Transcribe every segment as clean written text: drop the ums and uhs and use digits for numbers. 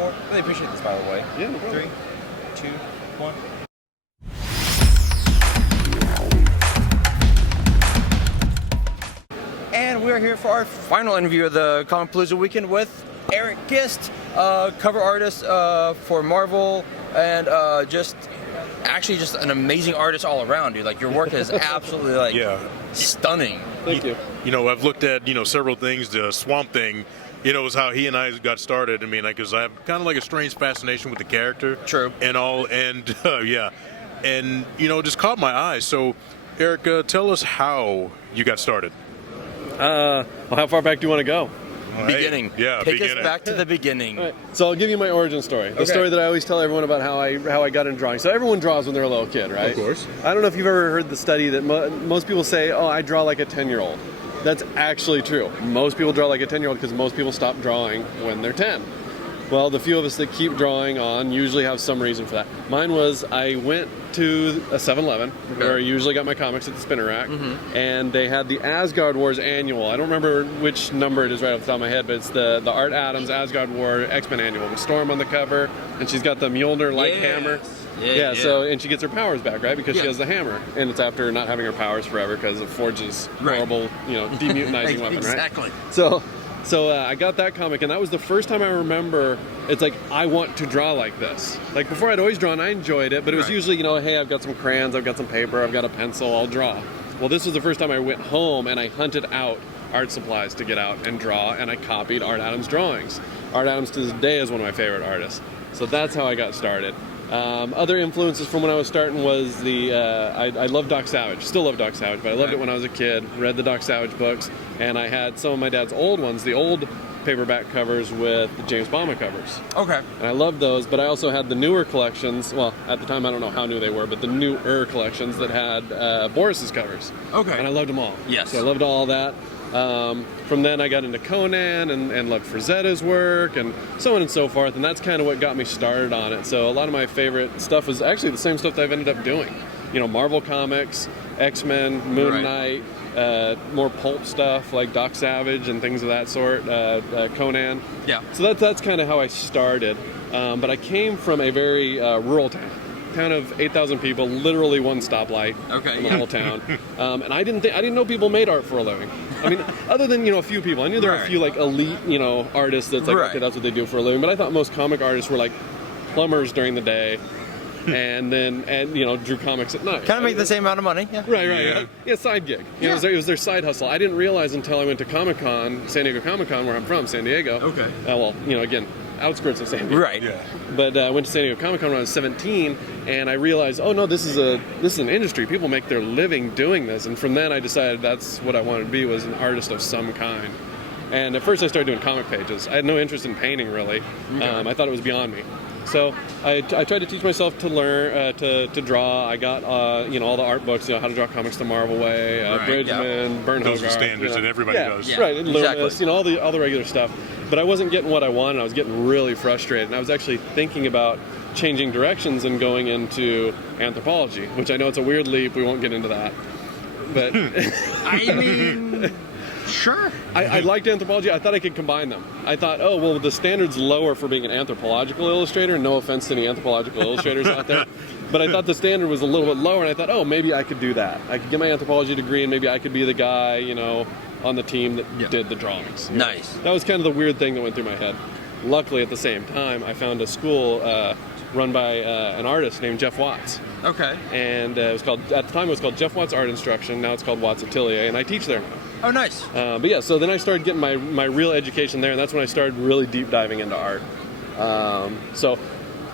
4. Really appreciate this, by the way. Yeah, no problem. 3, 2, 1. And we're here for our final interview of the Comicpalooza weekend with Eric Gist, cover artist for Marvel, and just an amazing artist all around, dude. Like, your work is absolutely stunning. Thank you. You know, I've looked at, several things. The Swamp Thing, is how he and I got started. I mean, because I have kind of like a strange fascination with the character. True. And all, and and just caught my eye. So, Eric, tell us how you got started. Well, how far back do you want to go? Beginning. Yeah, Take beginning. us back to the beginning. All right. So I'll give you my origin story. The story that I always tell everyone about how I got into drawing. So everyone draws when they're a little kid, right? Of course. I don't know if you've ever heard the study that most people say, oh, I draw like a 10-year-old. That's actually true. Most people draw like a 10-year-old because most people stop drawing when they're 10. Well, the few of us that keep drawing on usually have some reason for that. Mine was I went to a 7-Eleven, where I usually got my comics at the spinner rack, and they had the Asgard Wars annual. I don't remember which number it is right off the top of my head, but it's the Art Adams Asgard War X-Men annual with Storm on the cover, and she's got the Mjolnir light hammer. Yeah, so, and she gets her powers back, right? Because she has the hammer. And it's after not having her powers forever because of Forge's horrible, demutinizing weapon, right? Exactly. So I got that comic, and that was the first time I remember, it's like, I want to draw like this. Like, before I'd always drawn, I enjoyed it, but it was usually, hey, I've got some crayons, I've got some paper, I've got a pencil, I'll draw. Well, this was the first time I went home and I hunted out art supplies to get out and draw, and I copied Art Adams' drawings. Art Adams to this day is one of my favorite artists. So that's how I got started. Other influences from when I was starting was I love Doc Savage, still love Doc Savage, but I loved it when I was a kid, read the Doc Savage books, and I had some of my dad's old ones, the old paperback covers with the James Bond covers. Okay. And I loved those, but I also had the newer collections, well, at the time I don't know how new they were, but the newer collections that had Boris's covers. Okay. And I loved them all. Yes. So I loved all that. From then I got into Conan and loved Frazetta's work and so on and so forth, and that's kind of what got me started on it. So a lot of my favorite stuff was actually the same stuff that I've ended up doing. Marvel Comics, X-Men, Moon Knight, more pulp stuff like Doc Savage and things of that sort, Conan. Yeah. So that's kind of how I started. But I came from a very rural town of 8,000 people, literally one stoplight in the whole town. And I didn't know people made art for a living. I mean, other than, a few people. I knew there were a few, like, elite, artists that's like, okay, that's what they do for a living. But I thought most comic artists were, like, plumbers during the day and drew comics at night. Kind of make the same amount of money. Yeah. Right. Yeah, side gig. It was their side hustle. I didn't realize until I went to Comic-Con, San Diego Comic-Con, where I'm from, San Diego. Okay. Again, outskirts of San Diego. Right. Yeah. But I went to San Diego Comic-Con when I was 17, and I realized, oh no, this is an industry. People make their living doing this. And from then I decided that's what I wanted to be, was an artist of some kind. And at first I started doing comic pages. I had no interest in painting, really. I thought it was beyond me. So I tried to teach myself to learn to draw. I got all the art books, how to draw comics the Marvel way, Bridgman, Bernhard. Those are standards that everybody does. Yeah, right, and Loomis, all the regular stuff. But I wasn't getting what I wanted. I was getting really frustrated, and I was actually thinking about changing directions and going into anthropology, which I know it's a weird leap. We won't get into that, but I mean, sure. I liked anthropology. I thought I could combine them. I thought, the standard's lower for being an anthropological illustrator. No offense to any anthropological illustrators out there. But I thought the standard was a little bit lower, and I thought, maybe I could do that. I could get my anthropology degree, and maybe I could be the guy, on the team that did the drawings. Nice. That was kind of the weird thing that went through my head. Luckily, at the same time, I found a school run by an artist named Jeff Watts. Okay. And at the time it was called Jeff Watts Art Instruction. Now it's called Watts Atelier, and I teach there now. Oh, nice. So then I started getting my real education there, and that's when I started really deep diving into art.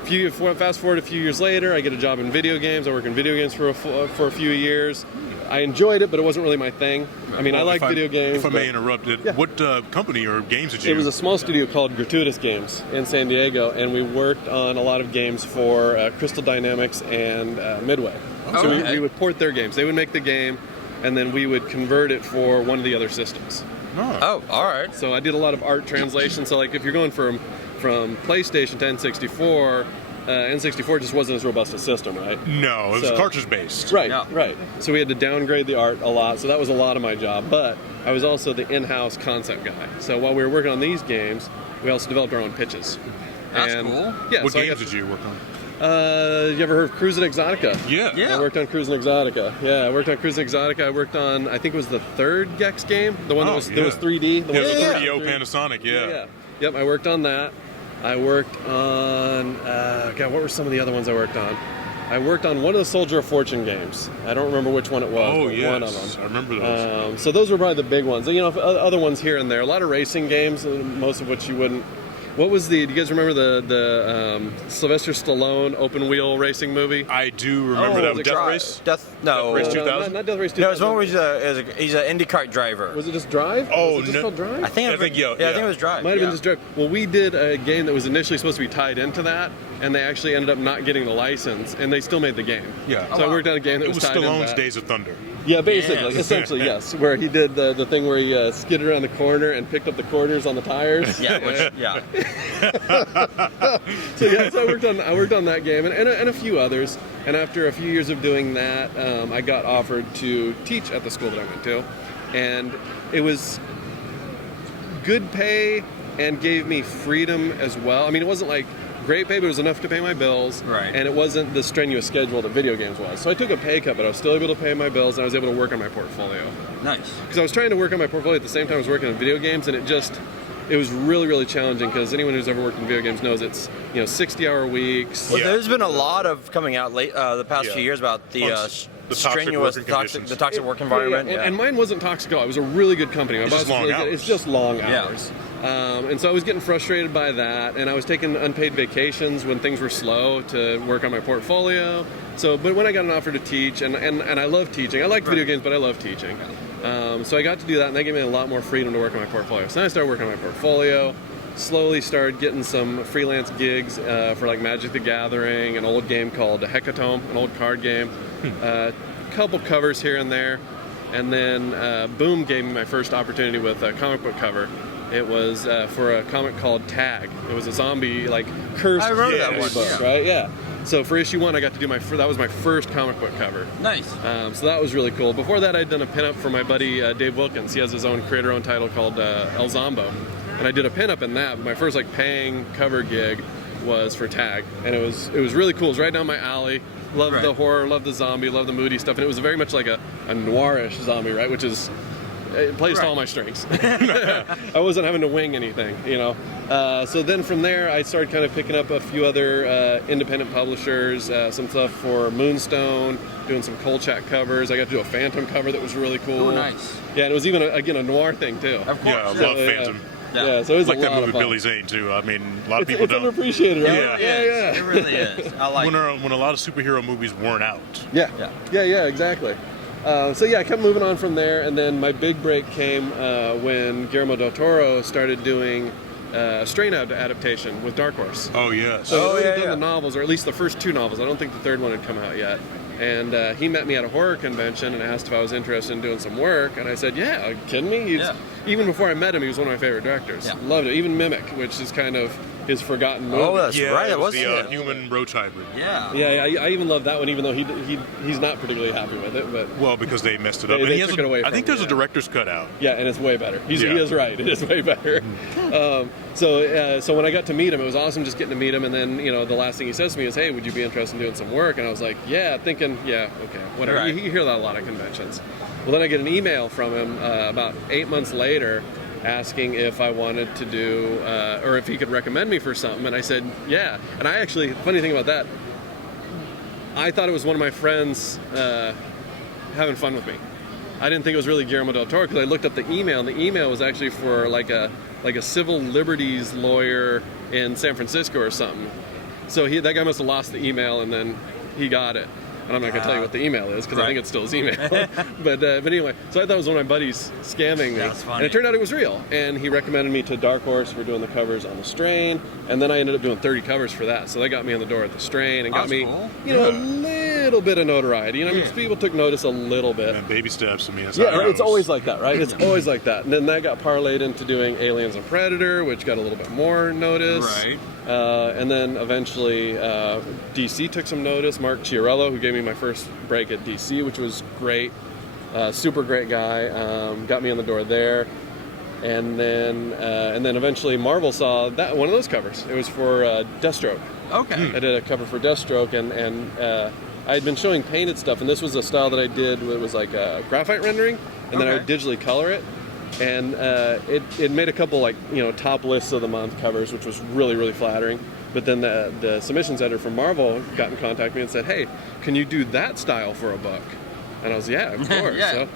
Fast forward a few years later, I get a job in video games. I work in video games for a few years. I enjoyed it, but it wasn't really my thing. I mean, I like video games. If I may interrupt, what company or games did you? It was a small studio called Gratuitous Games in San Diego, and we worked on a lot of games for Crystal Dynamics and Midway. So we would port their games. They would make the game, and then we would convert it for one of the other systems. Oh, all right. So I did a lot of art translation. So like if you're going from PlayStation to N64, N64 just wasn't as robust a system, right? No, it was cartridge-based. Right, right. So we had to downgrade the art a lot, so that was a lot of my job. But I was also the in-house concept guy. So while we were working on these games, we also developed our own pitches. That's cool. Yeah. What so games did you work on? You ever heard of Cruisin' Exotica? Yeah. I worked on Cruisin' Exotica. Yeah, I worked on Cruisin' Exotica. I worked on, I think it was the third Gex game, the one that was 3D. The Yeah, one the that 3DO 3D. Panasonic. Yeah. Yep, I worked on that. I worked on, God, what were some of the other ones I worked on? I worked on one of the Soldier of Fortune games. I don't remember which one it was, Oh, but yes. one of them. I remember those. So those were probably the big ones. You know, other ones here and there. A lot of racing games, most of which you wouldn't. What was do you guys remember the Sylvester Stallone open wheel racing movie? I do remember that. Death Race? No. Death Race No, 2000? not Death Race 2000. No, it's one where he's an IndyCar driver. Was it just Drive? Oh, was it just no. called Drive? I think yeah. I think it was Drive. Might have yeah. been just Drive. Well, we did a game that was initially supposed to be tied into that, and they actually ended up not getting the license, and they still made the game. Yeah. So I worked on a game that It was tied into Stallone's that. Days of Thunder. Yeah, basically, Yeah. essentially, yes. Where he did the thing where he skidded around the corner and picked up the quarters on the tires. Yeah. So I worked on that game and a few others. And after a few years of doing that, I got offered to teach at the school that I went to, and it was good pay and gave me freedom as well. I mean, it wasn't like great pay, but it was enough to pay my bills. Right. And it wasn't the strenuous schedule that video games was. So I took a pay cut, but I was still able to pay my bills, and I was able to work on my portfolio. Nice. Because I was trying to work on my portfolio at the same time I was working on video games, and it was really, really challenging, because anyone who's ever worked in video games knows it's 60-hour weeks. Well, Yeah. there's been a lot of coming out the past Yeah. few years about the The toxic strenuous, working conditions. the toxic work environment. And mine wasn't toxic at all. It was a really good company. My It's boss just was long really good. hours. It's just long Yeah. hours. And so I was getting frustrated by that, and I was taking unpaid vacations when things were slow to work on my portfolio. But when I got an offer to teach, and I love teaching. I like video games, but I love teaching. So I got to do that, and that gave me a lot more freedom to work on my portfolio. So then I started working on my portfolio, slowly started getting some freelance gigs for like Magic the Gathering, an old game called Hecatome, an old card game, a couple covers here and there, and then Boom gave me my first opportunity with a comic book cover. It was for a comic called Tag. It was a zombie, like, cursed I remember that one, book, yeah. right? Yeah. So for issue 1, I got to do that was my first comic book cover. Nice. So that was really cool. Before that, I'd done a pinup for my buddy Dave Wilkins. He has his own creator-owned title called El Zombo, and I did a pinup in that. But my first paying cover gig was for Tag, and it was really cool. It was right down my alley. Loved the horror, loved the zombie, loved the moody stuff, and it was very much like a noirish zombie, right? Which is it plays to all my strengths. I wasn't having to wing anything, So then from there, I started kind of picking up a few other independent publishers, some stuff for Moonstone, doing some Kolchak covers. I got to do a Phantom cover that was really cool. Oh, nice. Yeah, and it was even, a noir thing, too. Of course. Yeah, I love Phantom. Yeah, so it was Like a that lot movie of fun. Billy Zane, too. I mean, a lot of It's people don't. underappreciated, right? Yeah. It really is. I like it. When a lot of superhero movies weren't out. Yeah, Yeah. exactly. I kept moving on from there, and then my big break came when Guillermo del Toro started doing a Strain adaptation with Dark Horse. Oh, yes. So Oh, they'd yeah, already done yeah. the novels, or at least the first 2 novels. I don't think the third one had come out yet. And he met me at a horror convention and asked if I was interested in doing some work. And I said, yeah, are you kidding me? Even before I met him, he was one of my favorite directors. Yeah. Loved it. Even Mimic, which is kind of his forgotten movie. Oh, that's Yeah, right. it It was was the human roach hybrid. Yeah. Yeah, I even love that one, even though he's not particularly happy with it. But Well, because they messed it up. They And he took has it away I from think him, there's a yeah. director's cut out. yeah, and it's way better. He Yeah. is right. It is way better. So when I got to meet him, it was awesome just getting to meet him. And then, the last thing he says to me is, hey, would you be interested in doing some work? And I was like, yeah, thinking, yeah, okay, whatever. Right. You hear that a lot of conventions. Well, then I get an email from him about 8 months later asking if I wanted to do, or if he could recommend me for something. And I said, yeah. And I actually, funny thing about that, I thought it was one of my friends having fun with me. I didn't think it was really Guillermo del Toro, because I looked up the email, and the email was actually for like a civil liberties lawyer in San Francisco or something. So that guy must have lost the email, and then he got it. And I'm not going to tell you what the email is, because I think it's still his email. but anyway, so I thought it was one of my buddies scamming me. That's funny. And it turned out it was real. And he recommended me to Dark Horse for doing the covers on the Strain. And then I ended up doing 30 covers for that. So they got me in the door at the Strain and got That's me, cool. a little bit of notoriety. I mean, people took notice a little bit. And baby steps. I mean, that's Yeah, how it right, it's goes. always like that, right? It's always like that. And then that got parlayed into doing Aliens and Predator, which got a little bit more notice. Right. And then eventually DC took some notice. Mark Chiarello, who gave me my first break at DC, which was great. Super great guy. Got me in the door there. and then eventually Marvel saw that one of those covers. It was for Deathstroke. Okay. I did a cover for Deathstroke, and I had been showing painted stuff, and this was a style that I did. It was like a graphite rendering, and then I would digitally color it, and it made a couple top lists of the month covers, which was really, really flattering. But then the submissions editor from Marvel got in contact with me and said, "Hey, can you do that style for a book?" And I was, "Yeah, of course." Yeah.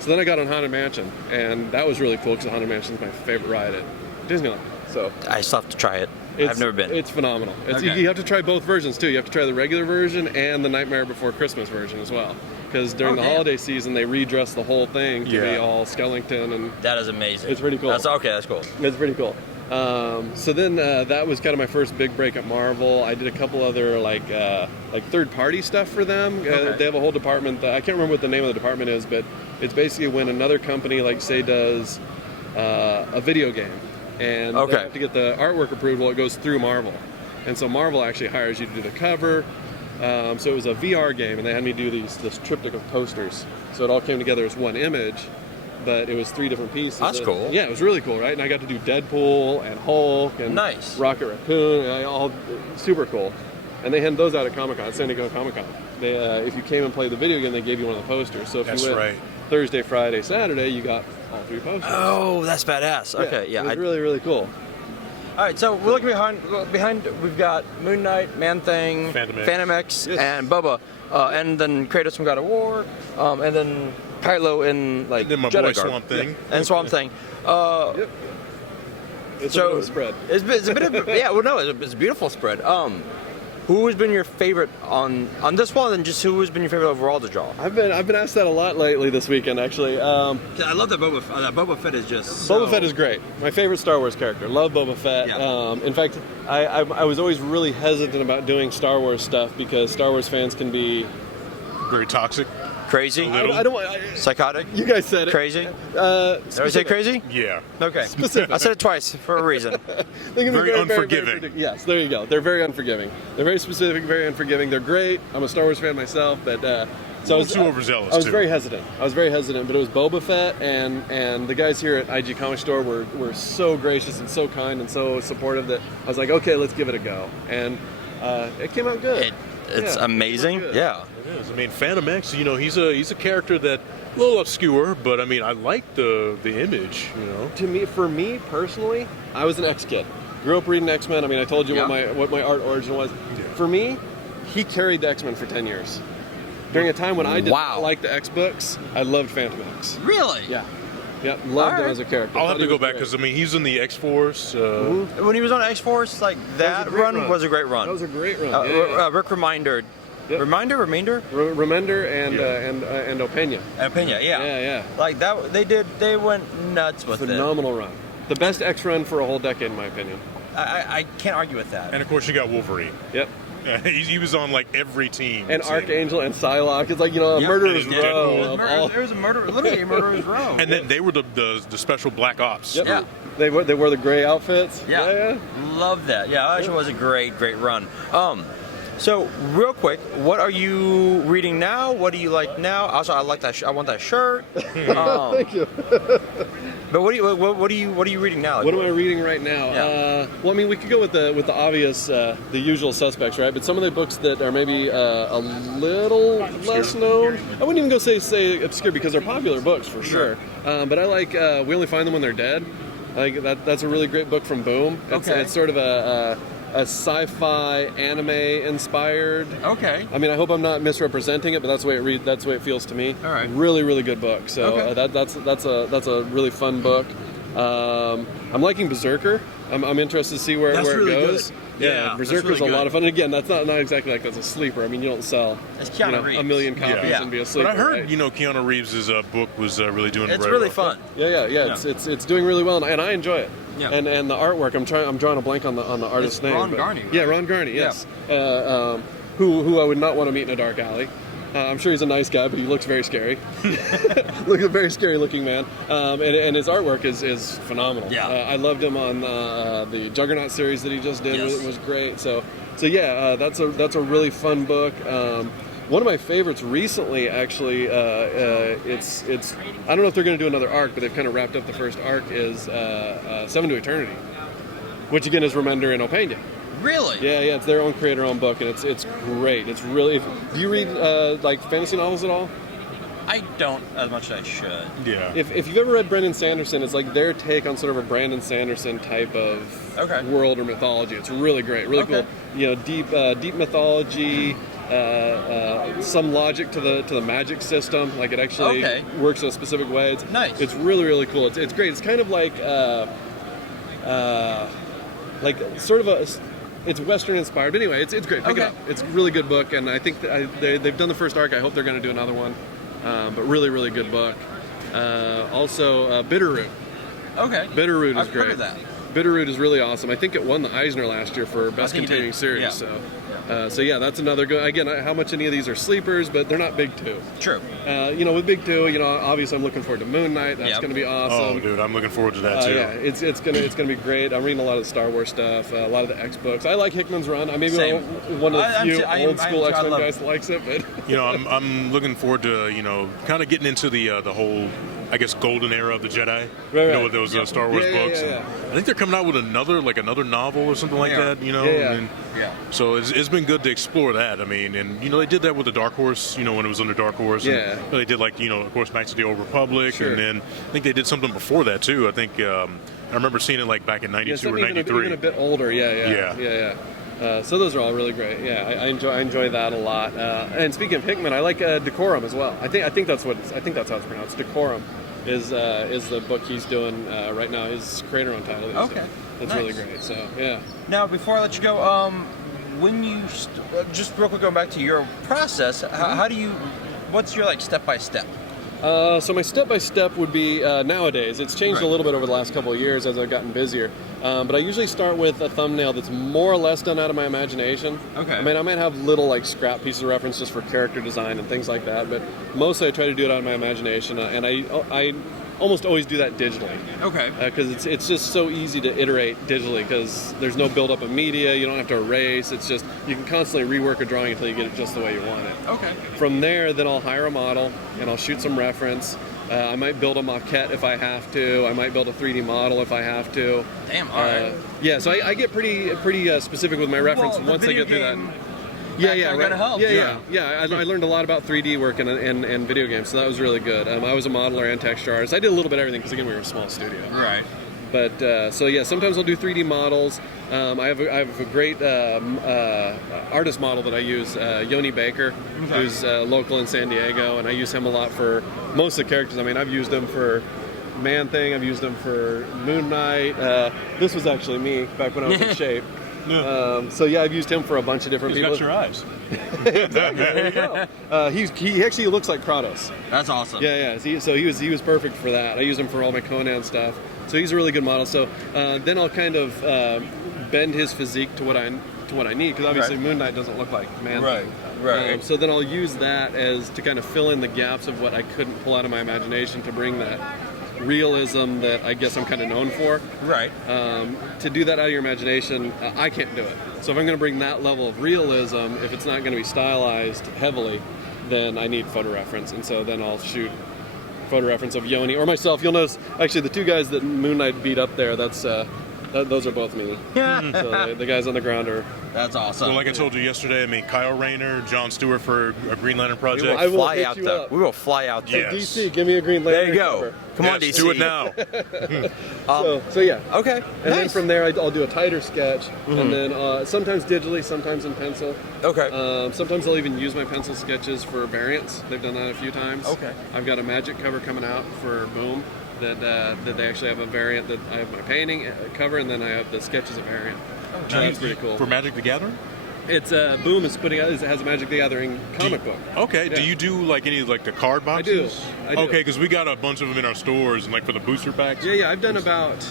So then I got on Haunted Mansion, and that was really cool because Haunted Mansion is my favorite ride at Disneyland. So I still have to try it. I've never been. It's phenomenal. Okay. You have to try both versions too. You have to try the regular version and the Nightmare Before Christmas version as well. Because during the holiday season, they redress the whole thing to be all skeleton, and that is amazing. It's pretty cool. That's cool. It's pretty cool. So then that was kind of my first big break at Marvel. I did a couple other like third-party stuff for them. They have a whole department that I can't remember what the name of the department is, but it's basically when another company, like say, does a video game, and they have to get the artwork approval. It goes through Marvel, and so Marvel actually hires you to do the cover. So it was a VR game, and they had me do this triptych of posters. So it all came together as one image, but it was 3 different pieces. That's cool. Yeah, it was really cool, right? And I got to do Deadpool and Hulk and Rocket Raccoon, all super cool. And they hand those out at Comic-Con, San Diego Comic-Con. They, if you came and played the video game, they gave you one of the posters. So if you went Thursday, Friday, Saturday, you got all 3 posters. Oh, that's badass. Okay, yeah. It was really, really cool. All right, so we're looking behind. We've got Moon Knight, Man-Thing, Phantom X, and Bubba, and then Kratos from God of War, and then Kylo in and then my Jedi boy garb. Swamp Thing. And Swamp Thing. It's a bit of a spread. It's a bit of it's a beautiful spread. Who has been your favorite on this one, and just who has been your favorite overall to draw? I've been asked that a lot lately this weekend, actually. I love that Boba Fett is just Boba Fett is great. My favorite Star Wars character. Love Boba Fett. Yeah. In fact, I was always really hesitant about doing Star Wars stuff because Star Wars fans can be very toxic. Crazy? I don't want... Psychotic? You guys said it. Crazy? Did I say crazy? Yeah. Okay. Specific. I said it twice for a reason. Very unforgiving. Very, yes, there you go. They're very unforgiving. They're very specific, very unforgiving. They're great. I'm a Star Wars fan myself, but... so I was too overzealous, I was very hesitant. But it was Boba Fett, and the guys here at IG Comic Store were so gracious and so kind and so supportive that I was like, okay, let's give it a go. And it came out good. It's amazing. Yeah. It is. I mean, Phantom X, he's a character that a little obscure, but I mean, I like the image, For me personally, I was an X kid. Grew up reading X-Men. I mean, I told you what my art origin was. Yeah. For me, he carried the X-Men for 10 years. During a time when I did not like the X books, I loved Phantom X. Really? Yeah. Yeah, loved him as a character. I'll have to go back because he's in the X-Force. When he was on X-Force, that run was a great run. That was a great run. Rick Remender. Yep. Remender and Opeña. Opeña, yeah. Yeah. Like that, they went nuts with Phenomenal run. The best X run for a whole decade, in my opinion. I can't argue with that. And of course, you got Wolverine. Yep. He was on like every team. And Archangel and Psylocke. It's like a murderer's row. There was literally a murderer's row. And then they were the special black ops. Yep. Yeah. They wore the gray outfits. Yeah. Love that. Yeah, actually was a great run. So real quick, what are you reading now? What do you like now? Also, I like that. I want that shirt. Thank you. But what are you reading now? What am I reading right now? Yeah. Well, I mean, we could go with the obvious, the usual suspects, right? But some of the books that are maybe a little less known. I wouldn't even go say obscure because they're popular books for sure. But I like We Only Find Them When They're Dead. I think that's a really great book from Boom. It's sort of a sci-fi anime inspired. Okay. I mean, I hope I'm not misrepresenting it, but that's the way it reads. That's the way it feels to me. All right. Really, really good book. So that's a really fun book. I'm liking Berserker. I'm interested to see where it goes. Good. Yeah, Berserker's really a lot of fun. And again, that's not exactly like that's a sleeper. I mean, you don't sell Reeves. a million copies and be a sleeper. But I heard, right? Keanu Reeves' book was really doing it's very really well. fun. Yeah. It's doing really well, and I enjoy it. Yeah. And the artwork, I'm drawing a blank on the artist's name. Ron Garney. Right? Yeah, Ron Garney. Yes. Yeah. Who I would not want to meet in a dark alley. I'm sure he's a nice guy, but he looks very scary. Looks a very scary looking man. And his artwork is phenomenal. Yeah. I loved him on the Juggernaut series that he just did. Yes. It was great. So yeah, that's a really fun book. One of my favorites recently, actually, it's I don't know if they're going to do another arc, but they've kind of wrapped up the first arc, is Seven to Eternity, which again is Remender and Opeña. Really? Yeah, it's their own creator-owned book, and it's great. It's really. Do you read like fantasy novels at all? I don't as much as I should. Yeah. If you've ever read Brandon Sanderson, it's like their take on sort of a Brandon Sanderson type of world or mythology. It's really great, really cool. You know, deep mythology, some logic to the magic system. Like it actually works in a specific way. It's nice. It's really, really cool. It's great. It's kind of like sort of a. It's Western inspired, but anyway, it's great. Pick it up. It's a really good book, and I think they've done the first arc. I hope they're going to do another one. But really, really good book. Also, Bitterroot. Okay. Bitterroot is I've great. Heard of that. Bitterroot is really awesome. I think it won the Eisner last year for Best Continuing Series. Yeah. So yeah, that's another good. Again, how much any of these are sleepers, but they're not big two. True. With big two, obviously I'm looking forward to Moon Knight. That's going to be awesome. Oh, dude, I'm looking forward to that too. Yeah, it's gonna be great. I'm reading a lot of the Star Wars stuff, a lot of the X books. I like Hickman's run. I may be one of the few old school X-Men guys that likes it, but I'm looking forward to kind of getting into the whole, I guess, golden era of the Jedi. Right. With those Star Wars books. Yeah. I think they're coming out with another novel or something like that. So it's been good to explore that. I mean, and they did that with the Dark Horse. When it was under Dark Horse. Yeah. And they did of course, Knights of the Old Republic, sure. and then I think they did something before that too. I think I remember seeing it back in '92 or '93. Even a bit older. Yeah. So those are all really great. Yeah, I enjoy that a lot. And speaking of Hickman, I like Decorum as well. I think that's how it's pronounced. Decorum is the book he's doing right now. His creator-owned title. It's really great. So yeah. Now, before I let you go, when you just real quick going back to your process, how do you? What's your step by step? So my step-by-step would be nowadays. It's changed a little bit over the last couple of years as I've gotten busier. But I usually start with a thumbnail that's more or less done out of my imagination. Okay. I mean, I might have little scrap pieces of reference just for character design and things like that, but mostly I try to do it out of my imagination, and I almost always do that digitally. Okay. Because it's just so easy to iterate digitally because there's no buildup of media. You don't have to erase. It's just you can constantly rework a drawing until you get it just the way you want it. Okay. From there, then I'll hire a model and I'll shoot some reference. I might build a maquette if I have to. I might build a 3D model if I have to. Damn. All right. Yeah. So I get pretty specific with my reference once I get through that. Yeah, right. Help. Yeah. I learned a lot about 3D work and video games, so that was really good. I was a modeler and texture artist. I did a little bit of everything because again we were a small studio. Right. But sometimes I'll do 3D models. I have a great artist model that I use, Yoni Baker, who's local in San Diego, and I use him a lot for most of the characters. I mean, I've used him for Man Thing. I've used him for Moon Knight. This was actually me back when I was in shape. Yeah. I've used him for a bunch of different people. He's got your eyes. Exactly. There you go. He actually looks like Kratos. That's awesome. Yeah. So he was perfect for that. I use him for all my Conan stuff. So he's a really good model. So then I'll kind of bend his physique to what I need because obviously Moon Knight doesn't look like Man Thing. Right. So then I'll use that as to kind of fill in the gaps of what I couldn't pull out of my imagination to bring that realism that I guess I'm kind of known for. Right. To do that out of your imagination, I can't do it. So if I'm going to bring that level of realism, if it's not going to be stylized heavily, then I need photo reference. And so then I'll shoot photo reference of Yoni or myself. You'll notice, actually, the two guys that Moon Knight beat up there, those are both me. Yeah. So the guys on the ground are... That's awesome. Well, like I told you yesterday, I mean, Kyle Rayner, John Stewart for a Green Lantern project. I will fly hit out you there. up. We will fly out there. Yes. DC, give me a Green Lantern There you go. cover. Come on, Yes, DC. do it now. So yeah. Okay. And then from there, I'll do a tighter sketch, and then sometimes digitally, sometimes in pencil. Okay. Sometimes I'll even use my pencil sketches for variants. They've done that a few times. Okay. I've got a Magic cover coming out for Boom that they actually have a variant that I have my painting cover, and then I have the sketch as a variant. So that's pretty cool. For Magic the Gathering? It's Boom is putting out. It has a Magic the Gathering comic book. Okay. Yeah. Do you do any the card boxes? I do. Okay, because we got a bunch of them in our stores and for the booster packs. Yeah. I've done about.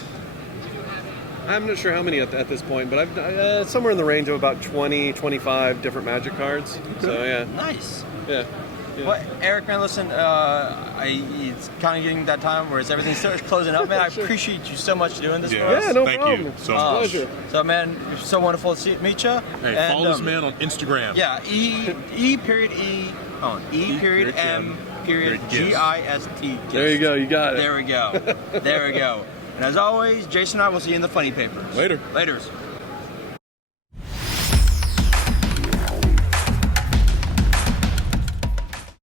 I'm not sure how many at this point, but I've somewhere in the range of about 20, 25 different Magic cards. So yeah. Nice. Yeah. Well, Eric, man, listen, it's kind of getting that time where everything's starts closing up, man. I appreciate you so much doing this for us. Yeah, no Thank problem. you so much. much. Pleasure. So, man, it's so wonderful to meet you. Hey, and, follow this man on Instagram. Yeah, E period M period GIST. There you go. You got it. There we go. There we go. And as always, Jason and I will see you in the funny papers. Later. Laters.